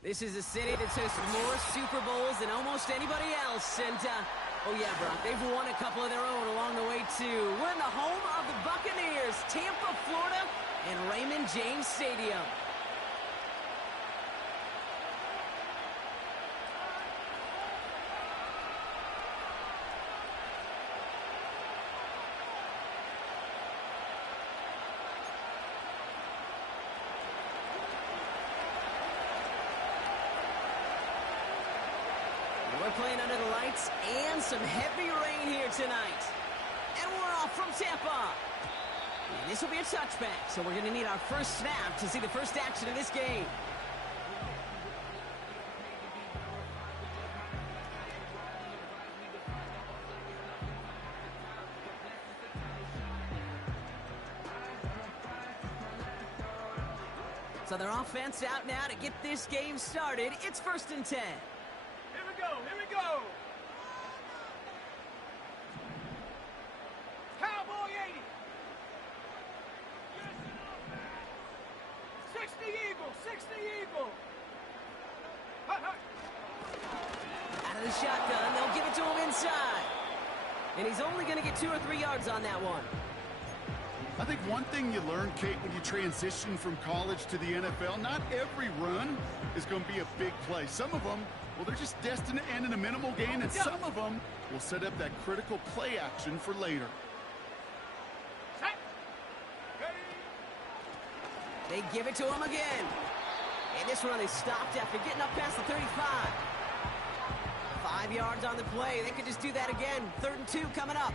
This is a city that's hosted more Super Bowls than almost anybody else. And, oh yeah, Brock, they've won a couple of their own along the way, too. We're in the home of the Buccaneers, Tampa, Florida, and Raymond James Stadium. We're playing under the lights and some heavy rain here tonight. And we're off from Tampa. And this will be a touchback, so we're going to need our first snap to see the first action of this game. So their offense out now to get this game started. It's 1st and 10. Here we go! Cowboy 80! 60 Eagle! 60 Eagle! Out of the shotgun, they'll give it to him inside. And he's only going to get 2 or 3 yards on that one. I think one thing you learn, Kate, when you transition from college to the NFL, not every run is going to be a big play. Some of them, well, they're just destined to end in a minimal gain, and some of them will set up that critical play action for later. They give it to him again. And this run is stopped after getting up past the 35. 5 yards on the play. They could just do that again. 3rd and 2 coming up.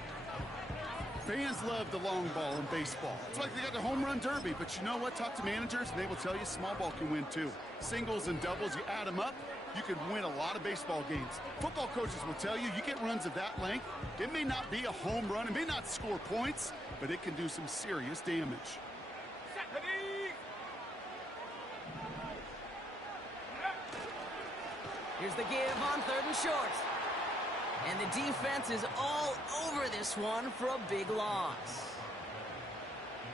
Fans love the long ball in baseball. It's like they got the home run derby, but you know what? Talk to managers, and they will tell you small ball can win too. Singles and doubles, you add them up, you can win a lot of baseball games. Football coaches will tell you, you get runs of that length, it may not be a home run, it may not score points, but it can do some serious damage. Here's the give on 3rd and short. And the defense is all over this one for a big loss.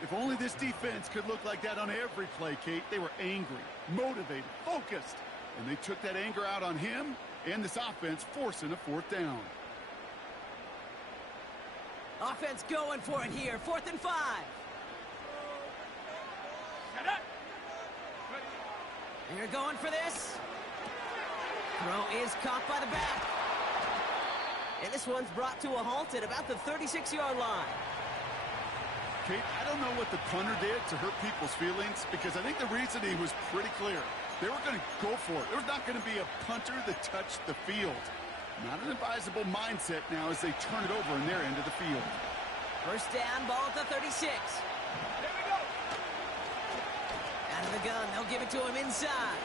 If only this defense could look like that on every play, Kate. They were angry, motivated, focused, and they took that anger out on him and this offense, forcing a 4th down. Offense going for it here, 4th and 5. And you're going for this. Throw is caught by the back. And this one's brought to a halt at about the 36-yard line. Kate, I don't know what the punter did to hurt people's feelings, because I think the reasoning was pretty clear. They were going to go for it. There's not going to be a punter that touched the field. Not an advisable mindset now as they turn it over in their end of the field. 1st down, ball at the 36. Here we go! Out of the gun, they'll give it to him inside.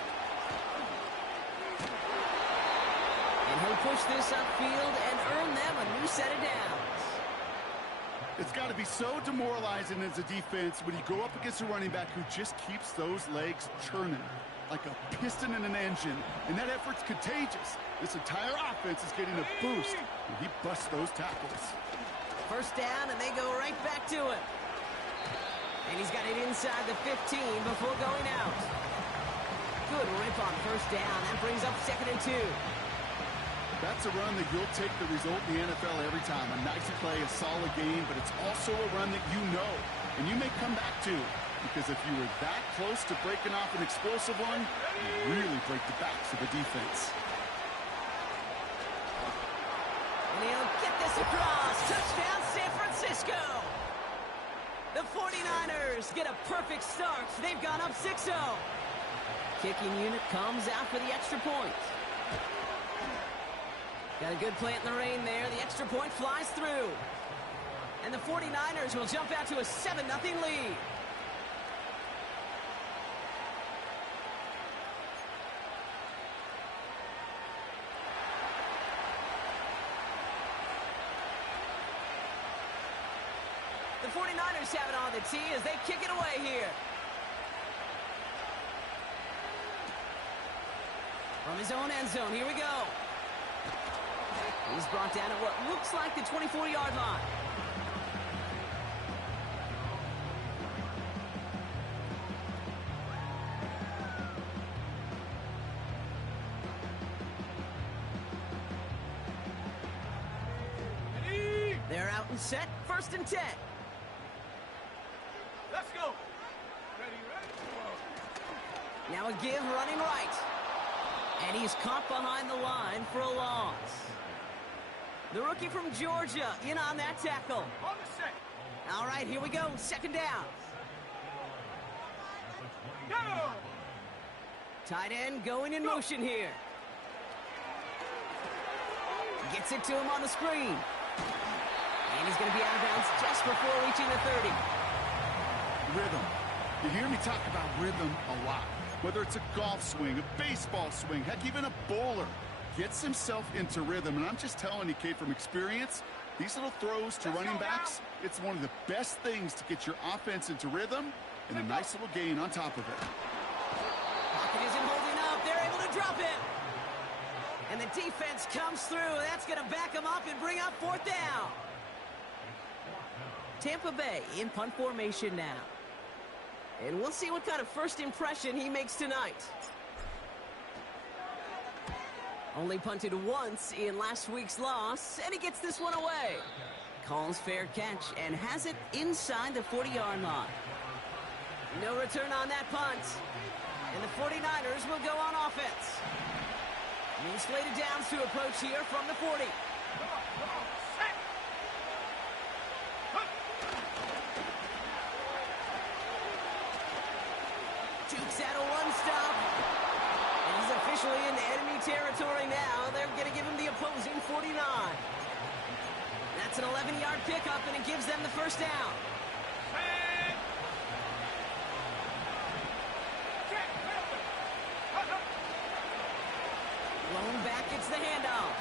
And he'll push this upfield and earn them a new set of downs. It's got to be so demoralizing as a defense when you go up against a running back who just keeps those legs churning like a piston in an engine, and that effort's contagious. This entire offense is getting a boost when he busts those tackles. 1st down, and they go right back to it. And he's got it inside the 15 before going out. Good rip on 1st down. That brings up 2nd and 2. That's a run that you'll take the result in the NFL every time. A nice play, a solid game, but it's also a run that you know, and you may come back to, because if you were that close to breaking off an explosive one, you really break the backs of the defense. And he'll get this across. Touchdown, San Francisco. The 49ers get a perfect start. They've gone up 6-0. Kicking unit comes out for the extra point. Got a good plant in the rain there. The extra point flies through. And the 49ers will jump out to a 7-0 lead. The 49ers have it on the tee as they kick it away here. From his own end zone, here we go. He's brought down at what looks like the 24-yard line. and set, 1st and 10. Let's go. Ready, ready. Now a give running right. And he's caught behind the line for a loss. The rookie from Georgia in on that tackle. On the set. All right, here we go. 2nd down. Go. Tight end going in motion here. Gets it to him on the screen. And he's going to be out of bounds just before reaching the 30. Rhythm. You hear me talk about rhythm a lot. Whether it's a golf swing, a baseball swing, heck, even a bowler gets himself into rhythm. And I'm just telling you, Kate, from experience, these little throws to running backs, it's one of the best things to get your offense into rhythm and a nice little gain on top of it. Pocket isn't holding up. They're able to drop it. And the defense comes through. That's going to back them up and bring up 4th down. Tampa Bay in punt formation now. And we'll see what kind of first impression he makes tonight. Only punted once in last week's loss, and he gets this one away. Calls fair catch and has it inside the 40-yard line. No return on that punt. And the 49ers will go on offense. New slated downs to approach here from the 40. Come on, set. Jukes out a one-stop. And he's officially in enemy territory now. They're going to give him the opposing 49. That's an 11-yard pickup, and it gives them the 1st down. Set. Check. Blown back, it's the handoff.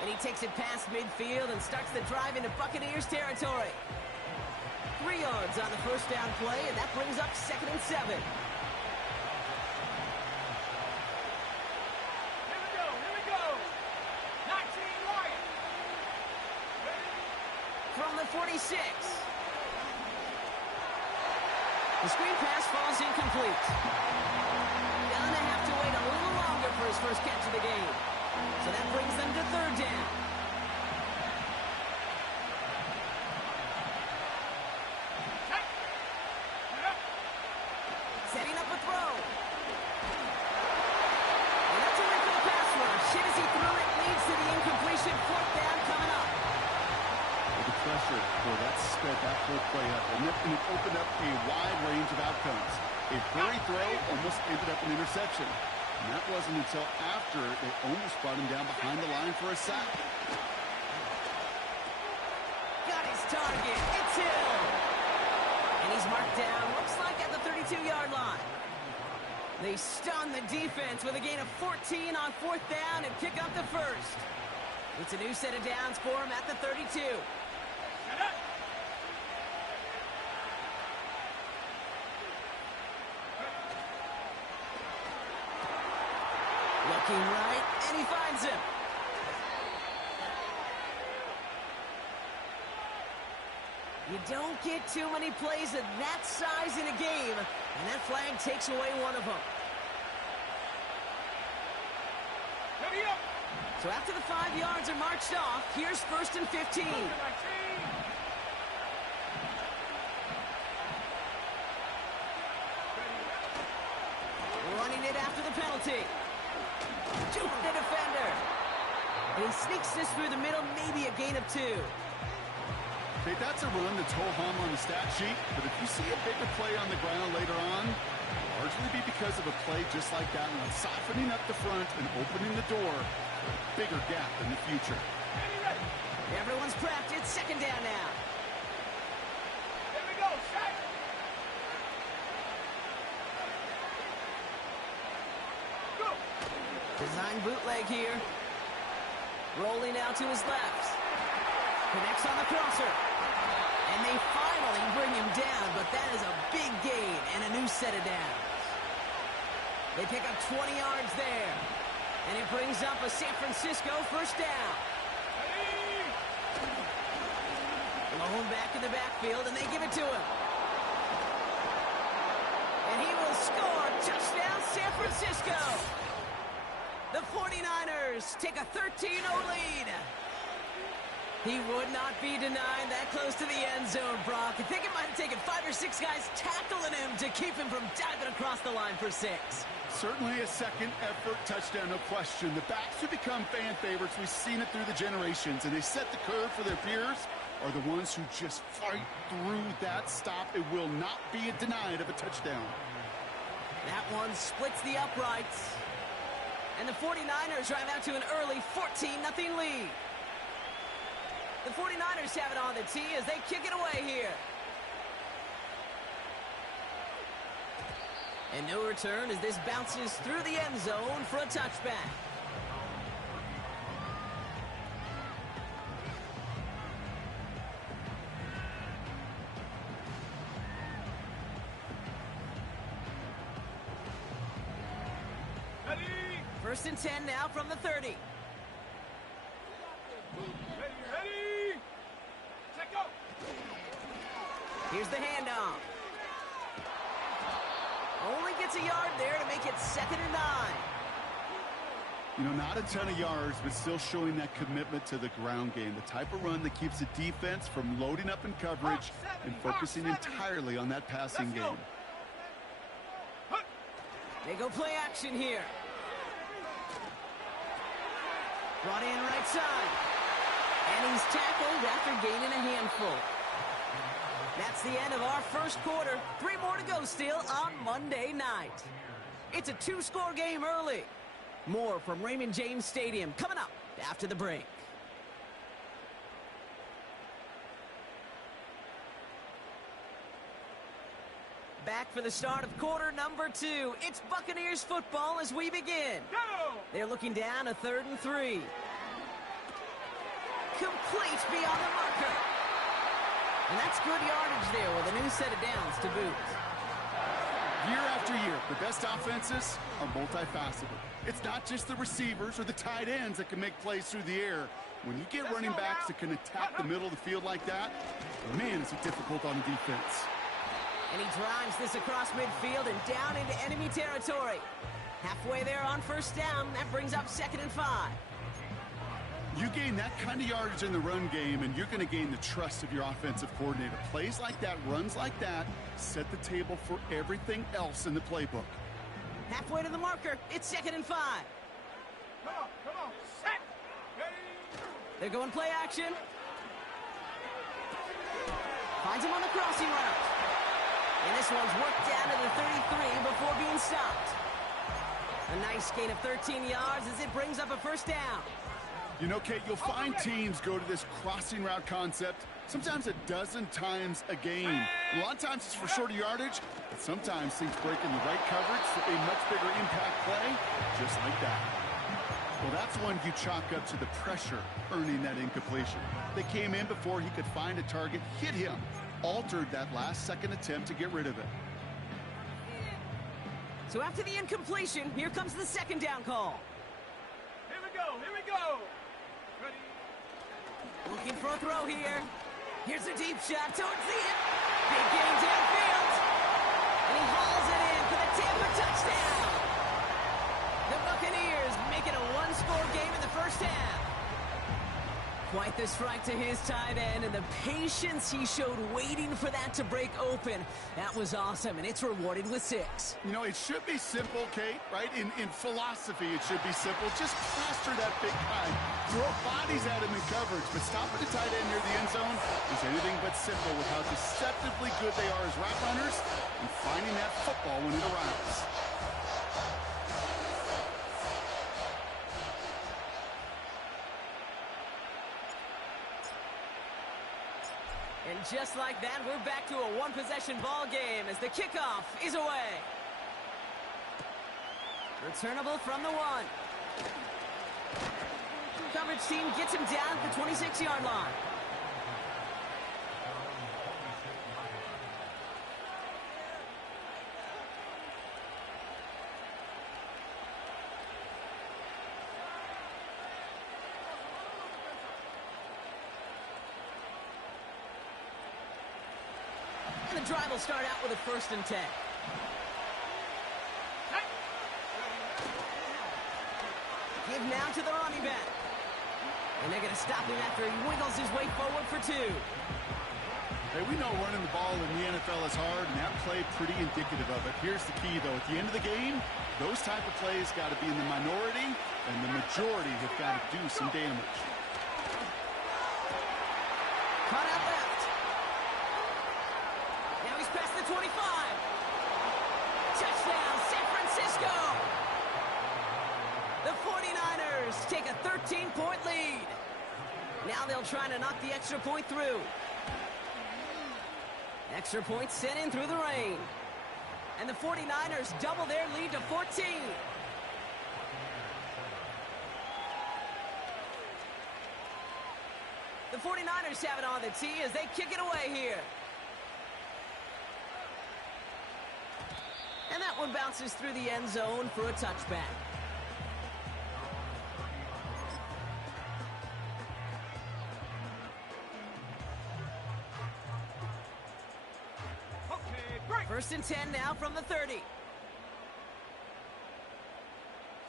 And he takes it past midfield and starts the drive into Buccaneers territory. 3 yards on the 1st down play, and that brings up 2nd and 7. Here we go. 19 Lions. Ready? From the 46. The screen pass falls incomplete. Gonna have to wait a little longer for his first catch of the game. So that brings them to 3rd down. Set. Get up. Setting up a throw. And that's a win for the pass rush. Hit as he threw it, leads to the incompletion. 4th down coming up. With the pressure, boy, that sped that whole play up. And it opened up a wide range of outcomes. A hurry throw almost ended up an interception. And that wasn't until after they almost brought him down behind the line for a sack. Got his target. It's Hill. And he's marked down, looks like at the 32-yard line. They stun the defense with a gain of 14 on 4th down and pick up the 1st. It's a new set of downs for him at the 32. Get up. Looking right, and he finds him. You don't get too many plays of that size in a game, and that flag takes away one of them. Ready up. So after the 5 yards are marched off, here's 1st and 15. Look at my team. Running it after the penalty. Juke the defender. And he sneaks this through the middle, maybe a gain of 2. Okay, that's a run that's ho-hum on the stat sheet, but if you see a bigger play on the ground later on, it'll largely be because of a play just like that one, softening up the front and opening the door for a bigger gap in the future. Ready, ready. Everyone's prepped. It's 2nd down now. Here we go. Set. Go. Design bootleg here. Rolling out to his left. Connects on the crosser. And they finally bring him down, but that is a big gain and a new set of downs. They pick up 20 yards there. And it brings up a San Francisco 1st down. Ready. Blown back in the backfield, and they give it to him. And he will score. Touchdown, San Francisco. The 49ers take a 13-0 lead. He would not be denied that close to the end zone, Brock. I think it might have taken 5 or 6 guys tackling him to keep him from diving across the line for 6. Certainly a second effort touchdown, no question. The backs who become fan favorites, we've seen it through the generations, and they set the curve for their peers, are the ones who just fight through that stop. It will not be denied of a touchdown. That one splits the uprights. And the 49ers drive out to an early 14-0 lead. The 49ers have it on the tee as they kick it away here. And no return as this bounces through the end zone for a touchback. Ready? 1st and 10 now from the 30. Ready? Check go. Here's the handoff. Only gets a yard there to make it 2nd and 9. You know, not a ton of yards, but still showing that commitment to the ground game. The type of run that keeps the defense from loading up in coverage and focusing entirely on that passing game. They go play action here. Brought in right side. And he's tackled after gaining a handful. That's the end of our first quarter. 3 more to go still on Monday night. It's a 2-score game early. More from Raymond James Stadium coming up after the break. Back for the start of quarter number 2. It's Buccaneers football as we begin. Go! They're looking down a 3rd and 3. Complete beyond the marker. And that's good yardage there with a new set of downs to boot. Year after year, the best offenses are multifaceted. It's not just the receivers or the tight ends that can make plays through the air. When you get running backs that can attack the middle of the field like that, man, is it difficult on the defense. And he drives this across midfield and down into enemy territory. Halfway there on 1st down, that brings up 2nd and 5. You gain that kind of yardage in the run game, and you're going to gain the trust of your offensive coordinator. Plays like that, runs like that, set the table for everything else in the playbook. Halfway to the marker, it's 2nd and 5. Come on, set! Ready? They're going play action. Finds him on the crossing route. And this one's worked down to the 33 before being stopped. A nice gain of 13 yards as it brings up a 1st down. You know, Kate, you'll find teams go to this crossing route concept sometimes a dozen times a game. A lot of times it's for shorter yardage, but sometimes things break in the right coverage for a much bigger impact play, just like that. Well, that's one you chalk up to the pressure earning that incompletion. They came in before he could find a target, hit him, altered that last-second attempt to get rid of it. So after the incompletion, here comes the 2nd down call. Here we go! Ready? Looking for a throw here. Here's a deep shot towards the end. Big gain downfield. And he hauls it in for the Tampa touchdown. The Buccaneers make it a 1-score game in the 1st half. Quite the strike to his tight end, and the patience he showed waiting for that to break open. That was awesome, and it's rewarded with 6. You know, it should be simple, Kate, right? In philosophy, it should be simple. Just plaster that big guy. Throw bodies at him in coverage, but stopping the tight end near the end zone is anything but simple with how deceptively good they are as route runners and finding that football when it arrives. And just like that, we're back to a 1-possession ball game as the kickoff is away. Returnable from the 1. Coverage team gets him down at the 26-yard line. And the drive will start out with a 1st and 10. Give now to the running back. And they're going to stop him after he wiggles his way forward for 2. Hey, we know running the ball in the NFL is hard, and that play pretty indicative of it. Here's the key, though. At the end of the game, those type of plays got to be in the minority, and the majority have got to do some damage. Cut out left. Now he's past the 25. Touchdown, San Francisco. The 49ers take a 13-point lead. Now they'll try to knock the extra point through. Extra point sent in through the rain. And the 49ers double their lead to 14. The 49ers have it on the tee as they kick it away here. And that one bounces through the end zone for a touchback. First and 10 now from the 30.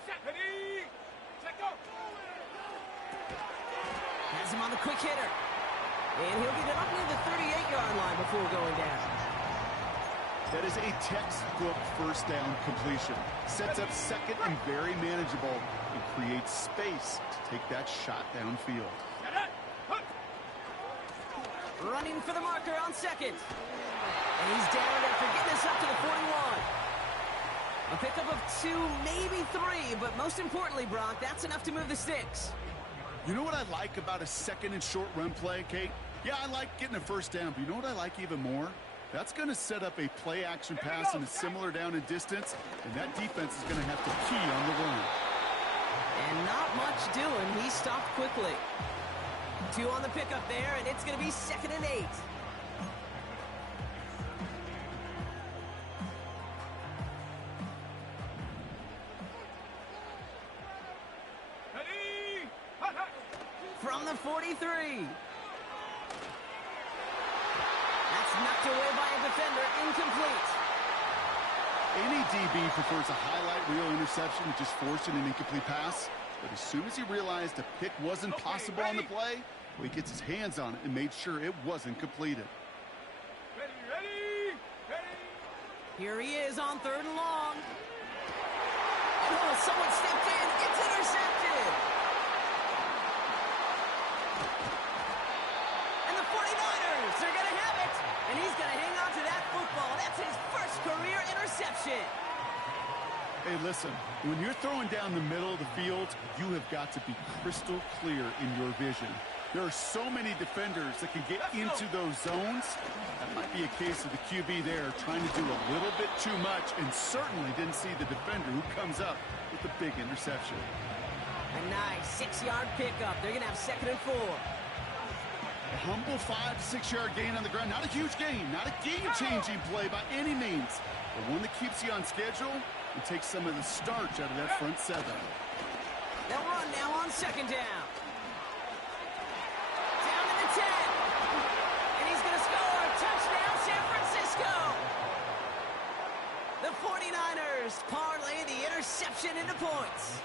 Set, ready, set, go. Has him on the quick hitter. And he'll get it up near the 38-yard line before going down. That is a textbook first down completion. Sets up second and very manageable and creates space to take that shot downfield. Running for the marker on second. And he's down after getting this up to the 41. A pickup of 2, maybe 3, but most importantly, Brock, that's enough to move the sticks. You know what I like about a second and short run play, Kate? Yeah, I like getting a first down, but you know what I like even more? That's going to set up a play-action pass in a similar down and distance, and that defense is going to have to key on the run. And not much doing. He stopped quickly. 2 on the pickup there, and it's going to be 2nd and 8. Ready, hot, hot. From the 43. That's knocked away by a defender, incomplete. Any DB prefers a highlight reel interception to just forcing an incomplete pass. But as soon as he realized a pick wasn't possible on the play, well, he gets his hands on it and made sure it wasn't completed. Ready, ready, ready. Here he is on 3rd and long. Oh, someone stepped in. It's intercepted. And the 49ers are going to have it. And he's going to hang on to that football. That's his first career interception. Hey, listen, when you're throwing down the middle of the field, you have got to be crystal clear in your vision. There are so many defenders that can get into those zones. That might be a case of the QB there trying to do a little bit too much and certainly didn't see the defender who comes up with the big interception. A nice 6-yard pickup. They're going to have 2nd and 4. A humble 5 to 6 yard gain on the ground. Not a huge gain, not a game-changing play by any means, but one that keeps you on schedule and takes some of the starch out of that front 7. They'll run now on 2nd down. Down to the 10. And he's going to score. Touchdown, San Francisco. The 49ers parlay the interception into points.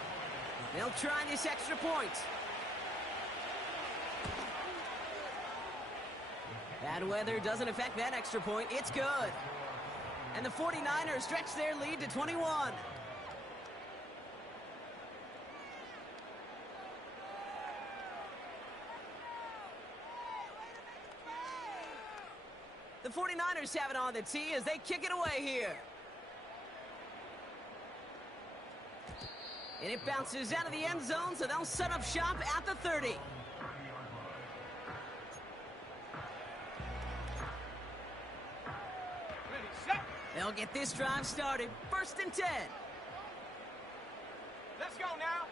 They'll try this extra point. Bad weather doesn't affect that extra point. It's good. And the 49ers stretch their lead to 21. The 49ers have it on the tee as they kick it away here. And it bounces out of the end zone, so they'll set up shop at the 30. Ready, set. They'll get this drive started. 1st and 10. Let's go now.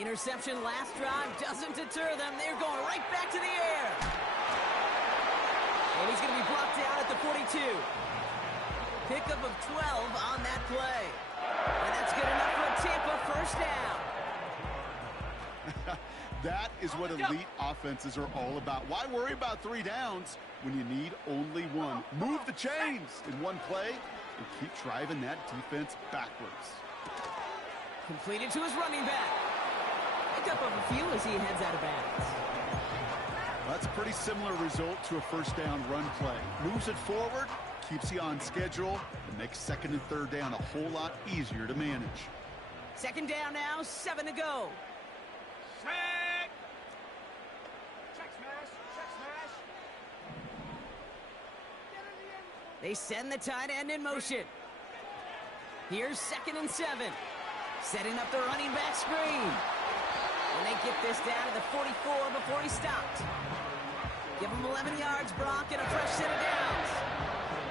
Interception last drive doesn't deter them. They're going right back to the air. And he's going to be blocked down at the 42. Pickup of 12 on that play. And that's good enough for a Tampa first down. That is what elite offenses are all about. Why worry about 3 downs when you need only 1? Move the chains in one play and keep driving that defense backwards. Completed to his running back. pickup of a few as he heads out of bounds. That's a pretty similar result to a first down run play. Moves it forward, keeps you on schedule, and makes second and third down a whole lot easier to manage. Second down now, 7 to go. Set. Check smash. Check smash. They send the tight end in motion. Here's 2nd and 7. Setting up the running back screen. And they get this down to the 44 before he stopped. Give him 11 yards, Brock, and a fresh set of downs.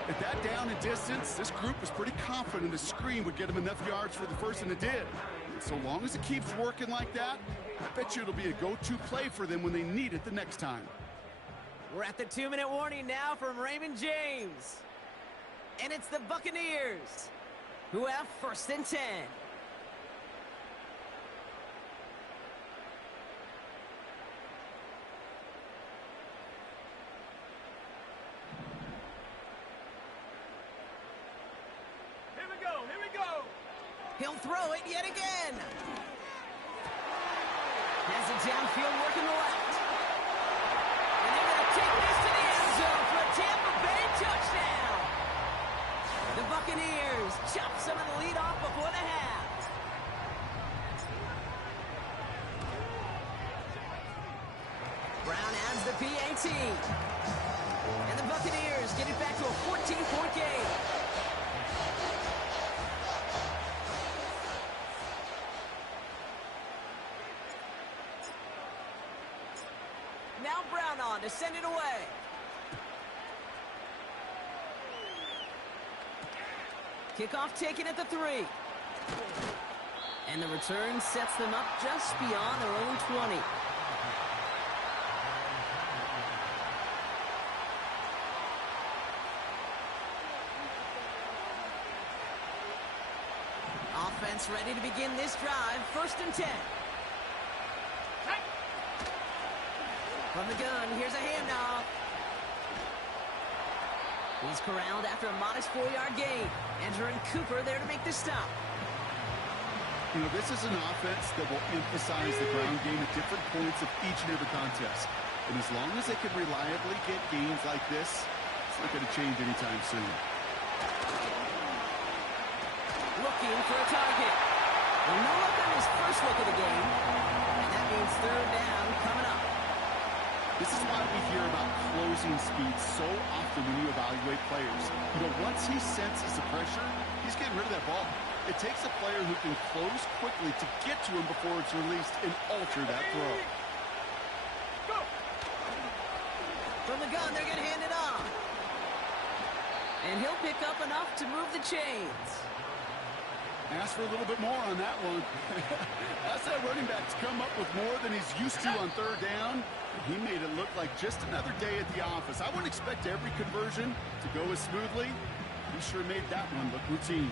At that down and distance, this group was pretty confident the screen would get him enough yards for the first, and it did. And so long as it keeps working like that, I bet you it'll be a go-to play for them when they need it the next time. We're at the 2-minute warning now from Raymond James. And it's the Buccaneers who have 1st and 10. Here we go. He'll throw it yet again. Has it downfield working the left. And they're going to take this to the end zone for a Tampa Bay touchdown. The Buccaneers chop some of the lead off before the half. Brown adds the PAT. And the Buccaneers get it back to a 14-point game. Now Brown on to send it away. Kickoff taken at the 3. And the return sets them up just beyond their own 20. Offense ready to begin this drive. 1st and 10. From the gun, here's a handoff. He's corralled after a modest 4-yard gain. Andrew and Cooper there to make the stop. You know, this is an offense that will emphasize the ground game at different points of each and every contest. And as long as they can reliably get gains like this, it's not going to change anytime soon. Looking for a target. Well, no luck on his first look of the game. And that means 3rd down coming up. This is why we hear about closing speed so often when you evaluate players. You know, once he senses the pressure, he's getting rid of that ball. It takes a player who can close quickly to get to him before it's released and alter that throw. Go. From the gun, they're going to hand it off. And he'll pick up enough to move the chains. Ask for a little bit more on that one. Ask that running back to come up with more than he's used to on 3rd down. He made it look like just another day at the office. I wouldn't expect every conversion to go as smoothly. He sure made that one look routine.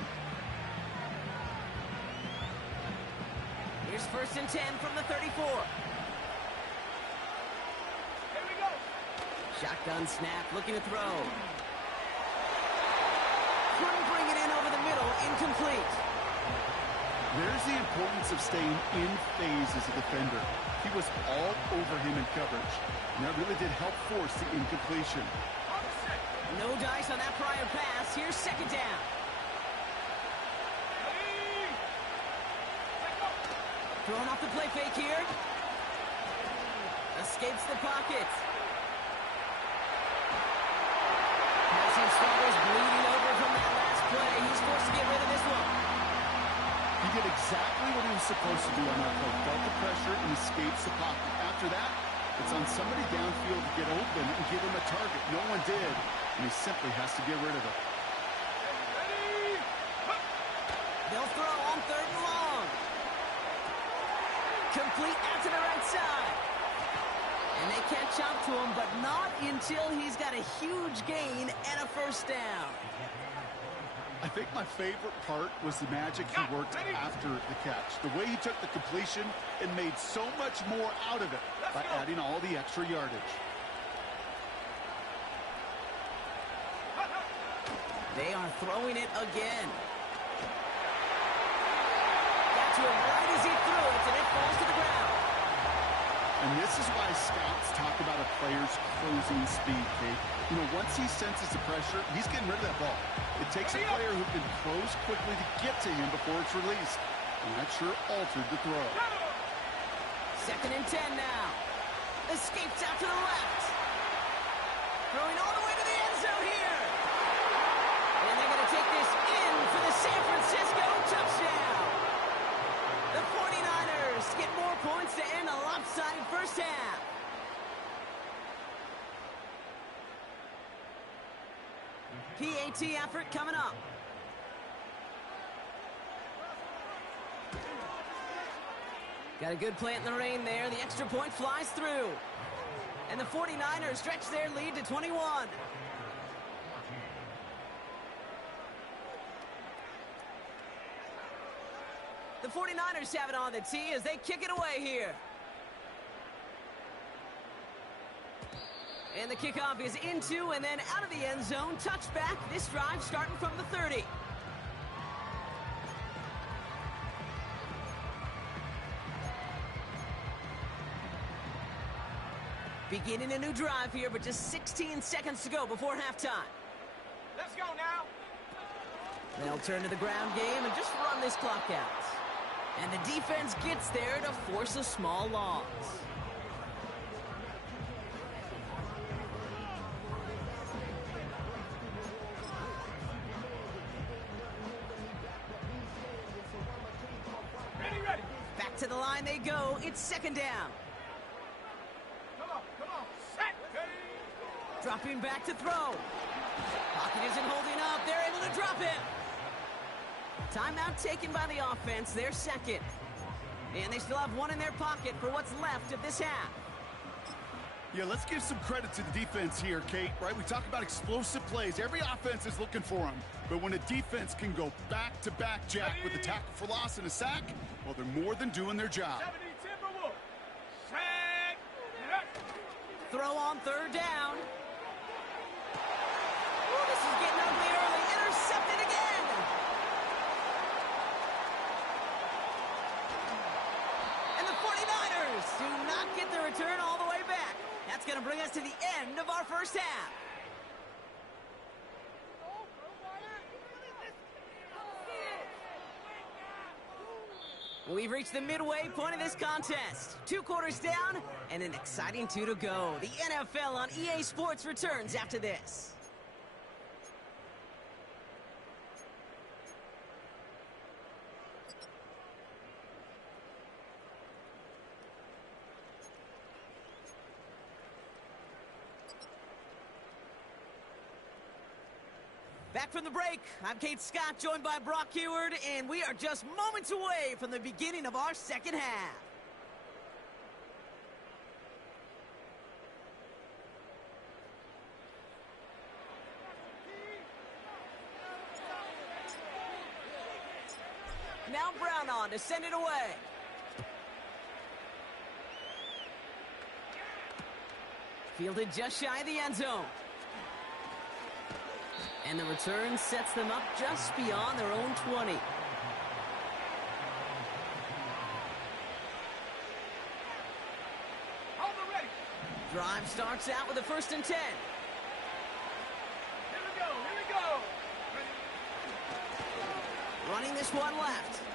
Here's 1st and 10 from the 34. Here we go. Shotgun snap, looking to throw. Couldn't bring it in over the middle, incomplete. There's the importance of staying in phase as a defender. He was all over him in coverage, and that really did help force the incompletion. On the set. No dice on that prior pass. Here's 2nd down. Ready. Let go. Throwing off the play fake here. Escapes the pocket. Passing struggles, bleeding over from that last play. He's forced to get rid of this one. He did exactly what he was supposed to do on that play. Felt the pressure and escapes the pocket. After that, it's on somebody downfield to get open and give him a target. No one did, and he simply has to get rid of it. Ready. Hup. They'll throw on 3rd and long. Complete out to the right side. And they catch up to him, but not until he's got a huge gain and a 1st down. I think my favorite part was the magic he worked after the catch. The way he took the completion and made so much more out of it by adding all the extra yardage. They are throwing it again. Got to him right as he threw it, and it falls to the ground. And this is why scouts talk about a player's closing speed, Kate. You know, once he senses the pressure, he's getting rid of that ball. It takes a player who can close quickly to get to him before it's released. And that sure altered the throw. 2nd and 10 now. Escapes out to the left. Throwing all the way to the end zone here. And they're going to take this in for the San Francisco touchdown. The 49ers get more points to end a lopsided first half. PAT effort coming up. Got a good plant in the rain there. The extra point flies through. And the 49ers stretch their lead to 21. The 49ers have it on the tee as they kick it away here. And the kickoff is into and then out of the end zone. Touchback. This drive starting from the 30. Beginning a new drive here, but just 16 seconds to go before halftime. Let's go now. They'll turn to the ground game and just run this clock out. And the defense gets there to force a small loss. Ready. Back to the line they go. It's 2nd down. Come on. Set. Ready. Dropping back to throw. Pocket isn't holding up. They're able to drop it. Timeout taken by the offense. They're 2nd. And they still have one in their pocket for what's left of this half. Yeah, let's give some credit to the defense here, Kate, right? We talk about explosive plays. Every offense is looking for them. But when a defense can go back-to-back, Jack, with a tackle for loss and a sack, well, they're more than doing their job. 70 Timberwolves. Set. Throw on 3rd down. Ooh, this is getting ugly early. Intercepted again. And the 49ers do not get the return all the way back. That's going to bring us to the end of our first half. We've reached the midway point of this contest. 2 quarters down and an exciting 2 to go. The NFL on EA Sports returns after this. Back from the break, I'm Kate Scott, joined by Brock Heward, and we are just moments away from the beginning of our second half. Now Brown on to send it away. Fielded just shy of the end zone. And the return sets them up just beyond their own 20. Hold it ready. Drive starts out with a 1st and 10. Here we go. Running this one left.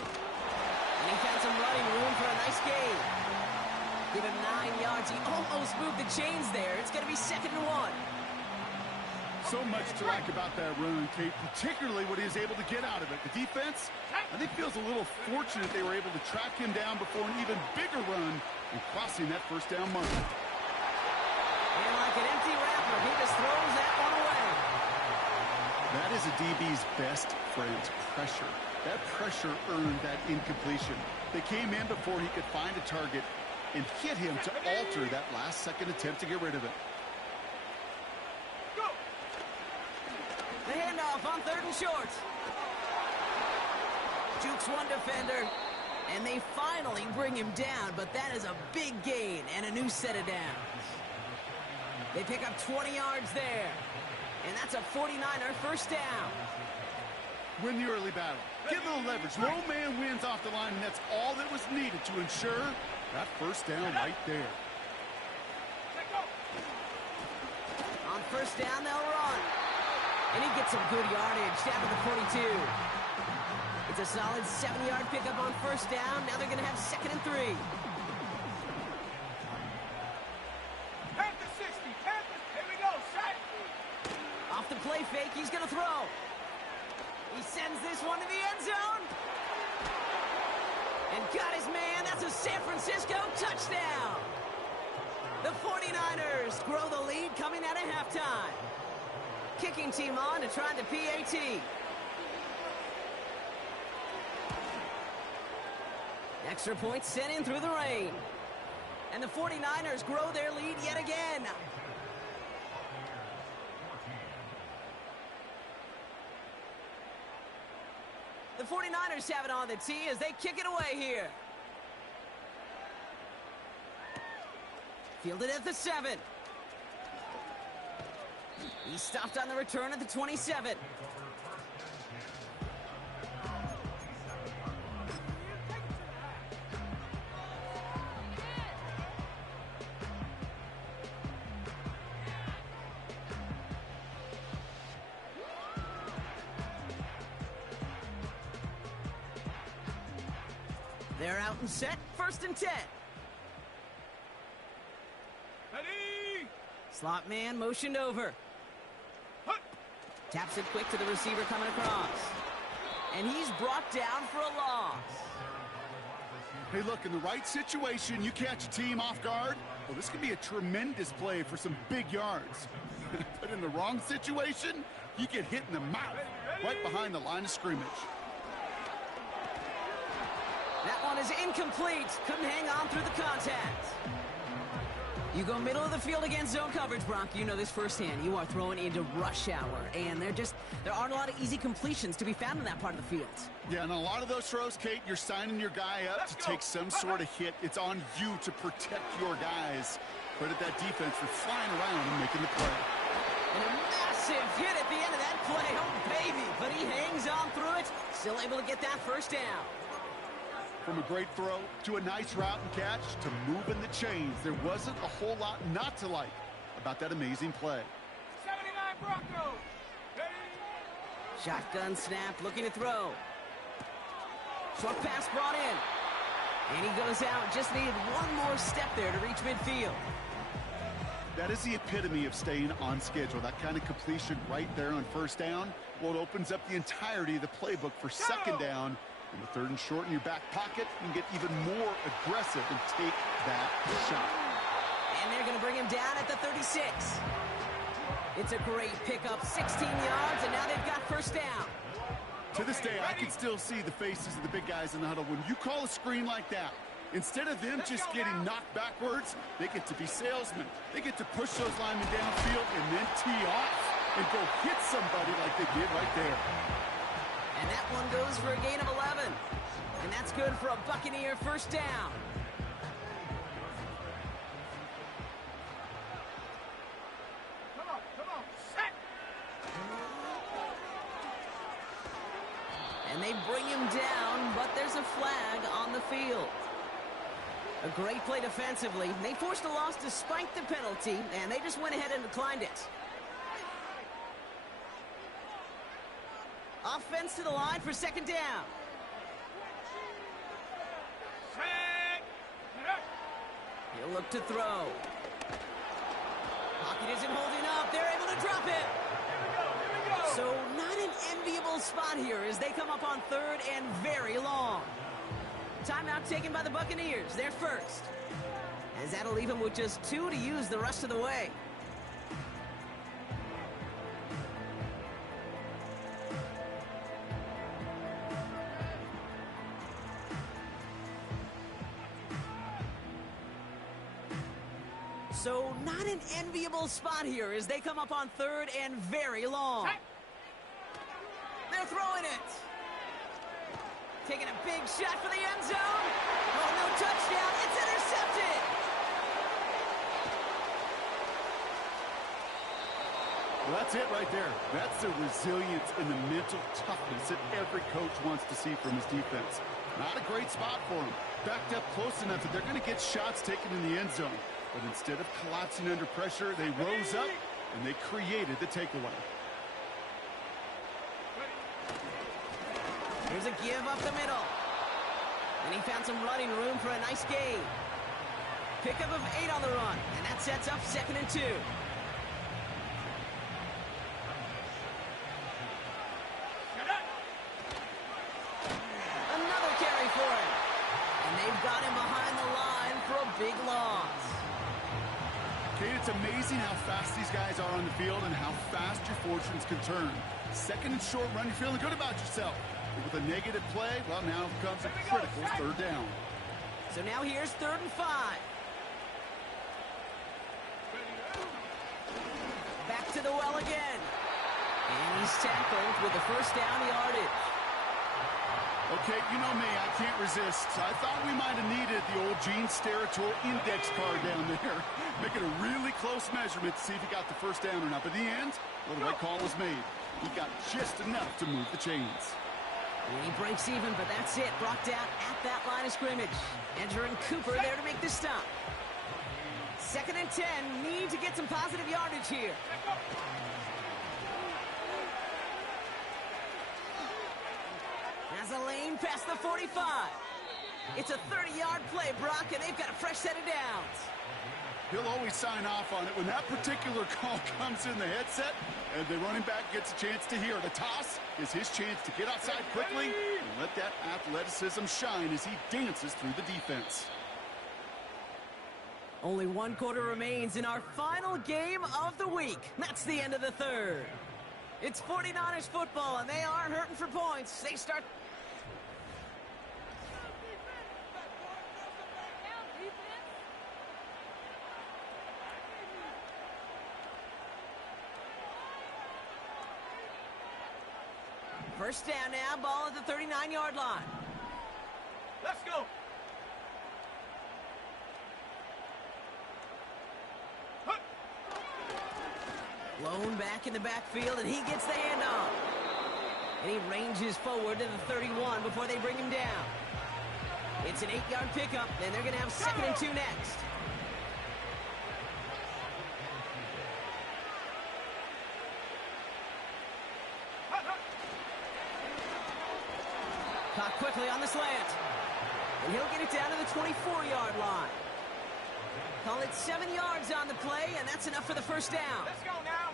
And he found some running room for a nice gain. Give him 9 yards. He almost moved the chains there. It's going to be 2nd and 1. So much to like about that run, Kate, particularly what he was able to get out of it. The defense, I think, feels a little fortunate they were able to track him down before an even bigger run and crossing that 1st down marker. And like an empty wrapper, he just throws that one away. That is a DB's best friend, pressure. That pressure earned that incompletion. They came in before he could find a target and hit him to alter that last-second attempt to get rid of it. The handoff on 3rd and short. Jukes one defender, and they finally bring him down, but that is a big gain and a new set of downs. They pick up 20 yards there, and that's a 49er 1st down. Win the early battle. Get a little leverage. No man wins off the line, and that's all that was needed to ensure That first down right there. Let go. On first down, they'll run. And he gets some good yardage down to the 42. It's a solid 7-yard pickup on first down. Now they're going to have 2nd and 3. Panther 60. Panther. Here we go. Set. Off the play fake, he's going to throw. He sends this one to the end zone. And got his man. That's a San Francisco touchdown. The 49ers grow the lead coming out of halftime. Kicking team on to try the PAT. Extra point sent in through the rain. And the 49ers grow their lead yet again. The 49ers have it on the tee as they kick it away here. Fielded at the 7. He stopped on the return at the 27. They're out and set. 1st and 10. Ready. Slot man motioned over. Hut. Taps it quick to the receiver coming across. And he's brought down for a loss. Hey, look, in the right situation, you catch a team off guard. Well, this could be a tremendous play for some big yards. But in the wrong situation, you get hit in the mouth right behind the line of scrimmage. That one is incomplete. Couldn't hang on through the contact. You go middle of the field against zone coverage, Bronk. You know this firsthand. You are throwing into rush hour, and there aren't a lot of easy completions to be found in that part of the field. Yeah, and a lot of those throws, Kate, you're signing your guy up to take some sort of hit. It's on you to protect your guys. Credit that defense for flying around and making the play. And a massive hit at the end of that play. Oh, baby. But he hangs on through it. Still able to get that first down. From a great throw to a nice route and catch to moving the chains, there wasn't a whole lot not to like about that amazing play. 79 Broncos. Ready. Shotgun snap, looking to throw. Short pass brought in. And he goes out. Just needed one more step there to reach midfield. That is the epitome of staying on schedule. That kind of completion right there on first down. Well, it opens up the entirety of the playbook for second down. And the 3rd and short in your back pocket, you can get even more aggressive and take that shot. And they're going to bring him down at the 36. It's a great pickup, 16 yards, and now they've got first down. To this day, I can still see the faces of the big guys in the huddle. When you call a screen like that, instead of them just getting knocked backwards, they get to be salesmen. They get to push those linemen downfield and then tee off and go hit somebody like they did right there. And that one goes for a gain of 11. And that's good for a Buccaneer first down. Come on. Set. And they bring him down, but there's a flag on the field. A great play defensively. They forced a loss despite the penalty, and they just went ahead and declined it. Offense to the line for second down. Set. He'll look to throw. Pocket isn't holding up. They're able to drop it. Here we go. So not an enviable spot here as they come up on 3rd and very long. Timeout taken by the Buccaneers. They're first. As that'll leave them with just 2 to use the rest of the way. So not an enviable spot here as they come up on 3rd and very long. They're throwing it. Taking a big shot for the end zone. Oh, no touchdown. It's intercepted. Well, that's it right there. That's the resilience and the mental toughness that every coach wants to see from his defense. Not a great spot for him. backed up close enough that they're going to get shots taken in the end zone. But instead of collapsing under pressure, they rose up and they created the takeaway. Here's a give up the middle. And he found some running room for a nice gain. Pickup of 8 on the run, and that sets up 2nd and 2. Another carry for him. And they've got him behind the line for a big loss. Kate, it's amazing how fast these guys are on the field and how fast your fortunes can turn. 2nd and short run, you're feeling good about yourself. But with a negative play, well, now comes a critical 3rd down. So now here's 3rd and 5. Back to the well again. And he's tackled with the 1st down yardage. Okay, you know me, I can't resist. I thought we might have needed the old Gene Steratore index card down there. Making a really close measurement to see if he got the 1st down or not. But in the end, well, the right call was made. He got just enough to move the chains. And he breaks even, but that's it. Brought down at that line of scrimmage. Andrew and Cooper there to make the stop. 2nd and 10. Need to get some positive yardage here. Has a lane past the 45. It's a 30-yard play, Brock, and they've got a fresh set of downs. He'll always sign off on it when that particular call comes in the headset and the running back gets a chance to hear it. A toss is his chance to get outside quickly and let that athleticism shine as he dances through the defense. Only 1 quarter remains in our final game of the week. That's the end of the 3rd. It's 49ers football, and they are hurting for points. They start... First down now, ball at the 39-yard line. Let's go. Lone back in the backfield, and he gets the handoff. And he ranges forward to the 31 before they bring him down. It's an 8-yard pickup, and they're going to have 2nd and 2 next. Caught quickly on the slant. And he'll get it down to the 24-yard line. Call it 7 yards on the play, and that's enough for the 1st down. Let's go now.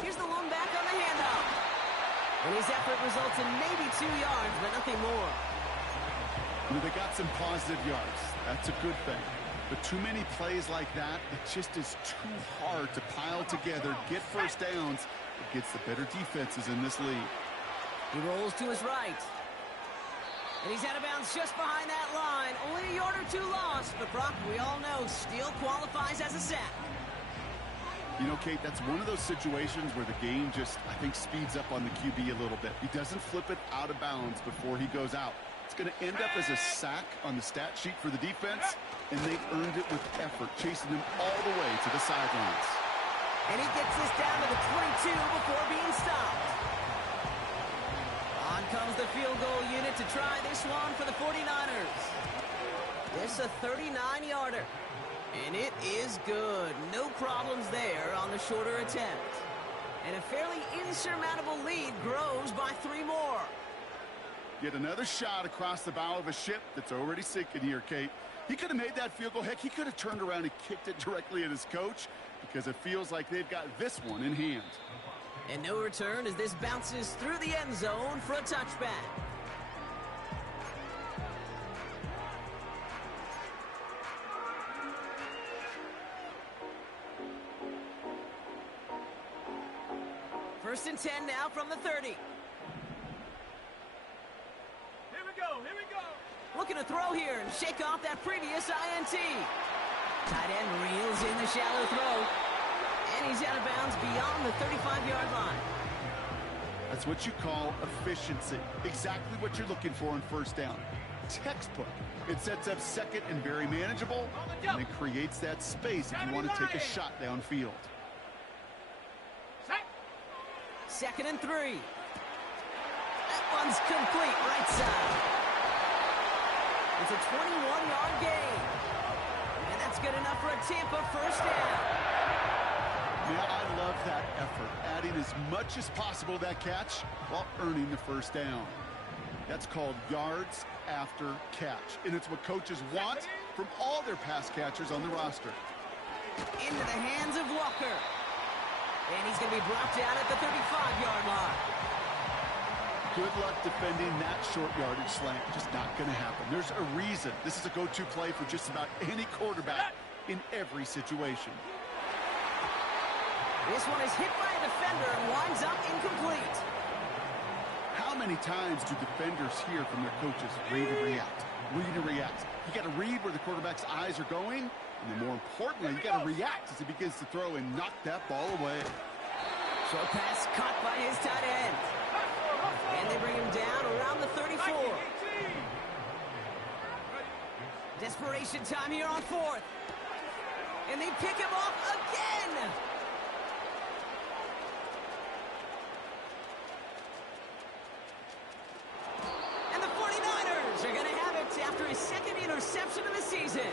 Here's the lone back on the handoff. And his effort results in maybe 2 yards, but nothing more. They got some positive yards. That's a good thing. But too many plays like that, it just is too hard to pile together, get 1st downs against the better defenses in this league. He rolls to his right. And he's out of bounds just behind that line. Only a yard or 2 lost, but Brock, we all know, still qualifies as a sack. You know, Kate, that's one of those situations where the game just, I think, speeds up on the QB a little bit. He doesn't flip it out of bounds before he goes out. It's going to end up as a sack on the stat sheet for the defense, and they've earned it with effort, chasing him all the way to the sidelines. And he gets this down to the 22 before being stopped. On comes the field goal unit to try this one for the 49ers. This a 39-yarder. And it is good. No problems there on the shorter attempt. And a fairly insurmountable lead grows by 3 more. Yet another shot across the bow of a ship that's already sinking here, Kate. He could have made that field goal. Heck, he could have turned around and kicked it directly at his coach because it feels like they've got this one in hand. And no return as this bounces through the end zone for a touchback. First and 10 now from the 30. Here we go. Looking to throw here and shake off that previous INT. Tight end reels in the shallow throw. And he's out of bounds beyond the 35-yard line. That's what you call efficiency. Exactly what you're looking for on 1st down. textbook. It sets up second and very manageable, and it creates that space if you want to take a shot downfield. Second and 3. That one's complete right side. It's a 21-yard gain. And that's good enough for a Tampa first down. Yeah, I love that effort, adding as much as possible to that catch while earning the first down. That's called yards after catch, and it's what coaches want from all their pass catchers on the roster. Into the hands of Walker. And he's going to be brought down at the 35-yard line. Good luck defending that short yardage slant. Just not going to happen. There's a reason this is a go-to play for just about any quarterback in every situation. This one is hit by a defender and winds up incomplete. How many times do defenders hear from their coaches, read and react, read and react? You got to read where the quarterback's eyes are going, and then more importantly, you got to react as he begins to throw and knock that ball away. Short pass caught by his tight end. And they bring him down around the 34. Desperation time here on 4th. And they pick him off again. And the 49ers are going to have it after his second interception of the season.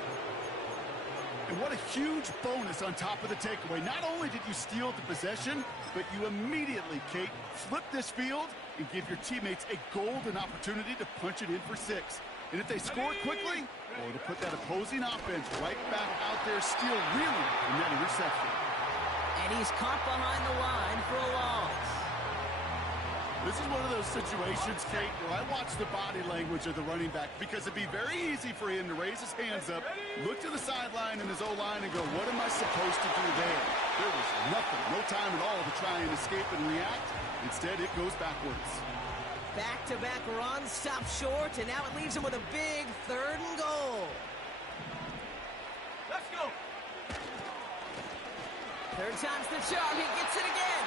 And what a huge bonus on top of the takeaway. Not only did you steal the possession, but you immediately, Kate, flip this field and give your teammates a golden opportunity to punch it in for 6. And if they score quickly, well, it'll put that opposing offense right back out there, still reeling from that interception. And he's caught behind the line for a loss. This is one of those situations, Kate, where I watch the body language of the running back because it'd be very easy for him to raise his hands up, look to the sideline and his O-line and go, what am I supposed to do there? There was nothing, no time at all to try and escape and react. Instead, it goes backwards. Back-to-back runs, stop short, and now it leaves him with a big 3rd and goal. Let's go. 3rd time's the charm, he gets it again.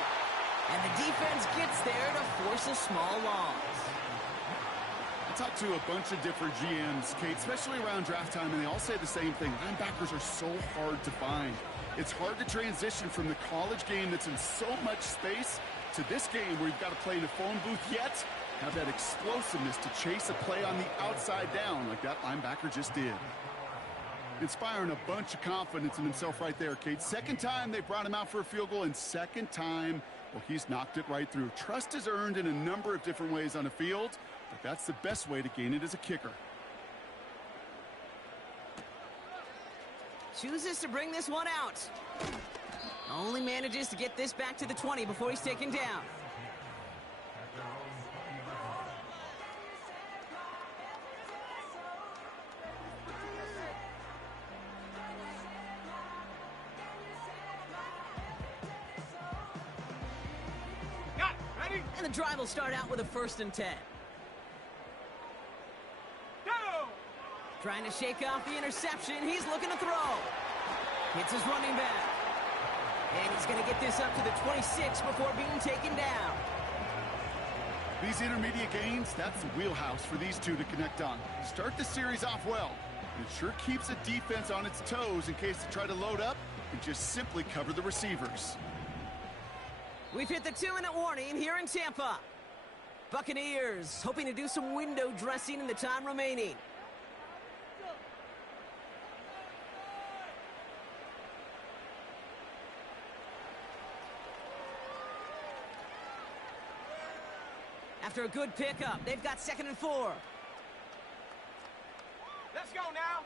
And the defense gets there to force a small loss. I talked to a bunch of different GMs, Kate, especially around draft time, and they all say the same thing. Linebackers are so hard to find. It's hard to transition from the college game that's in so much space to this game where you've got to play in a phone booth, yet have that explosiveness to chase a play on the outside down like that linebacker just did. Inspiring a bunch of confidence in himself right there, Kate. Second time they brought him out for a field goal, and second time, well, he's knocked it right through. Trust is earned in a number of different ways on a field, but that's the best way to gain it as a kicker. Chooses to bring this one out. Only manages to get this back to the 20 before he's taken down. Got it. Ready? And the drive will start out with a 1st and 10. Go! Trying to shake off the interception. He's looking to throw. Hits his running back. And he's going to get this up to the 26 before being taken down. These intermediate gains, that's the wheelhouse for these two to connect on. Start the series off well. It sure keeps the defense on its toes in case they try to load up and just simply cover the receivers. We've hit the 2-minute warning here in Tampa. Buccaneers hoping to do some window dressing in the time remaining. After a good pickup, they've got 2nd and 4. Let's go now.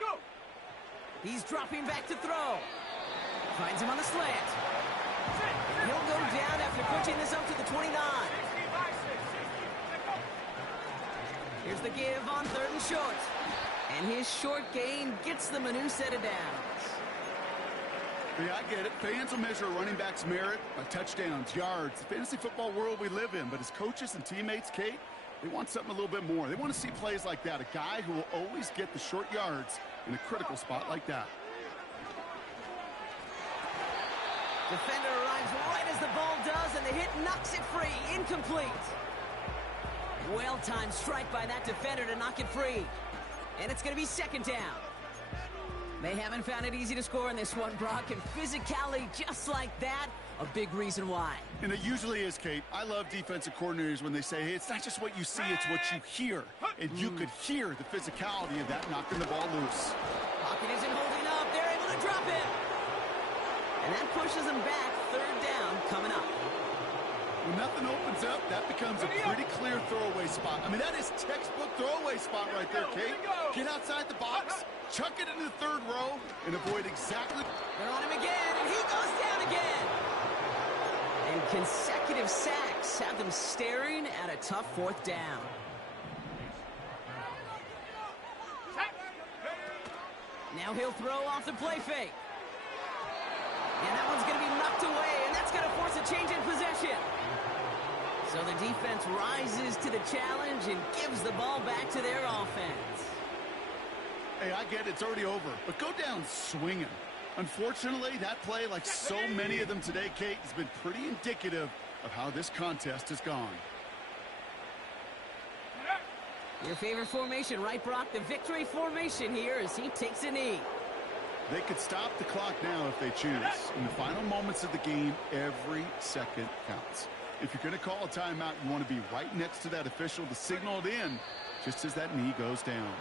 Go! He's dropping back to throw. Finds him on the slant. He'll go down after pushing this up to the 29. Here's the give on 3rd and short. And his short gain gets them a new set of downs. Yeah, I get it. Fans will measure a running back's merit by touchdowns, yards, the fantasy football world we live in. But as coaches and teammates, Kate, they want something a little bit more. They want to see plays like that, a guy who will always get the short yards in a critical spot like that. Defender arrives right as the ball does, and the hit knocks it free. Incomplete. Well-timed strike by that defender to knock it free. And it's going to be second down. They haven't found it easy to score in this one, Brock, and physicality just like that, a big reason why. And it usually is, Kate. I love defensive coordinators when they say, hey, it's not just what you see, it's what you hear. And you could hear the physicality of that knocking the ball loose. Pocket isn't holding up. They're able to drop it. And that pushes them back. Third down coming up. When nothing opens up, that becomes a pretty clear throwaway spot. I mean, that is textbook throwaway spot right there, Kate. Get outside the box, chuck it into the third row, and avoid exactly... They're on him again, and he goes down again. And consecutive sacks have them staring at a tough fourth down. Now he'll throw off the play fake. And that one's going to be knocked away, and that's going to force a change in possession. So the defense rises to the challenge and gives the ball back to their offense. Hey, I get it, it's already over, but go down swinging. Unfortunately, that play, like so many of them today, Kate, has been pretty indicative of how this contest has gone. Your favorite formation, right, Brock? The victory formation here as he takes a knee. They could stop the clock now if they choose. In the final moments of the game, every second counts. If you're going to call a timeout, you want to be right next to that official to signal it in just as that knee goes down.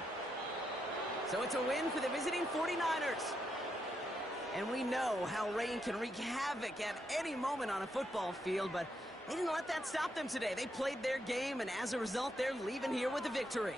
So it's a win for the visiting 49ers. And we know how rain can wreak havoc at any moment on a football field, but they didn't let that stop them today. They played their game, and as a result, they're leaving here with a victory.